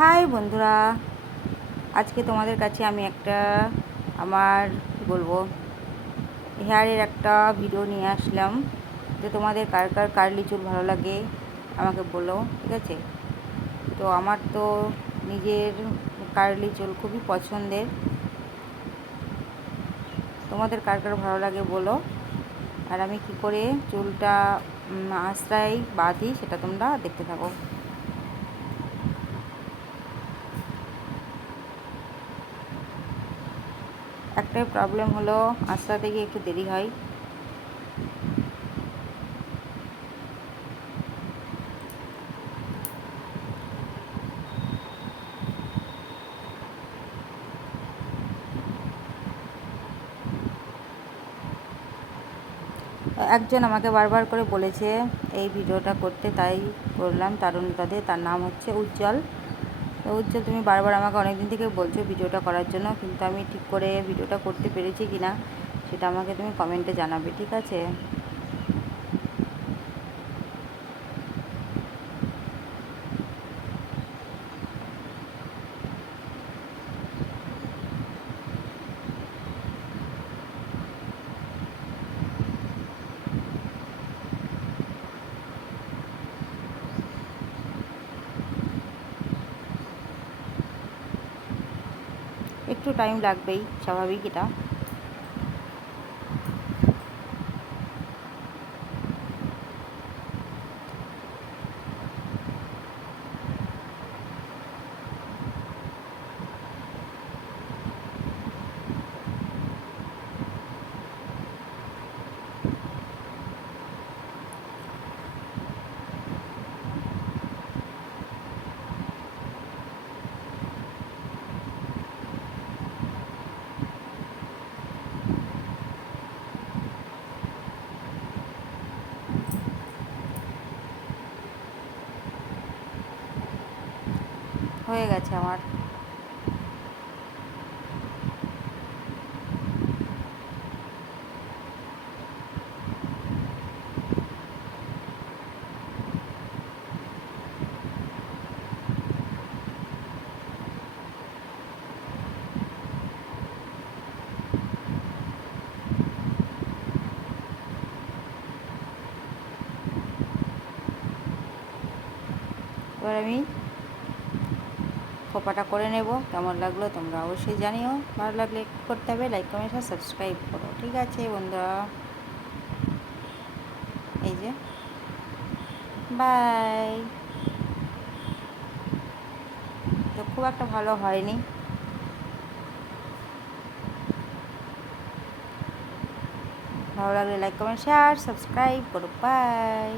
High বন্ধুরা, আজকে তোমাদের কাছে আমি একটা আমার বলবো হেয়ারের একটা ভিডিও নিয়ে আসলাম। তো তোমাদের কার কার কার্লি চুল ভালো লাগে আমাকে বলো, ঠিক আছে? তো আমার তো নিজের কার্লি চুল খুবই পছন্দের। তোমাদের কার কার ভালো লাগে বলো। আর আমি কি করে চুলটা আঁচড়াই বাঁধি সেটা তোমরা দেখতে থাকো। একটাই প্রবলেম হলো, আঁচড়াতে গিয়ে একটু দেরি হয়। একজন আমাকে বারবার করে বলেছে এই ভিডিওটা করতে, তাই করলাম। তার নাম হচ্ছে উজ্জ্বল। তো উজ্জ্বল, তুমি বারবার আমাকে অনেক দিন থেকে বলছো ভিডিওটা করার জন্য, কিন্তু আমি ঠিক করে ভিডিওটা করতে পেরেছি কি না সেটা আমাকে তুমি কমেন্টে জানাবে, ঠিক আছে? একটু টাইম লাগবেই, স্বাভাবিক এটা। হয়ে গেছে আমার। এবার আমি খোপাটা করে নেব। কেমন লাগলো তোমরা অবশ্যই জানিও। ভালো লাগলে করতে হবে লাইক, কমেন্ট আর সাবস্ক্রাইব করো, ঠিক আছে বন্ধুরা? এই যে, বাই। তো খুব একটা ভালো হয়নি। ভালো লাগলে লাইক, কমেন্ট, শেয়ার, সাবস্ক্রাইব করো। বাই।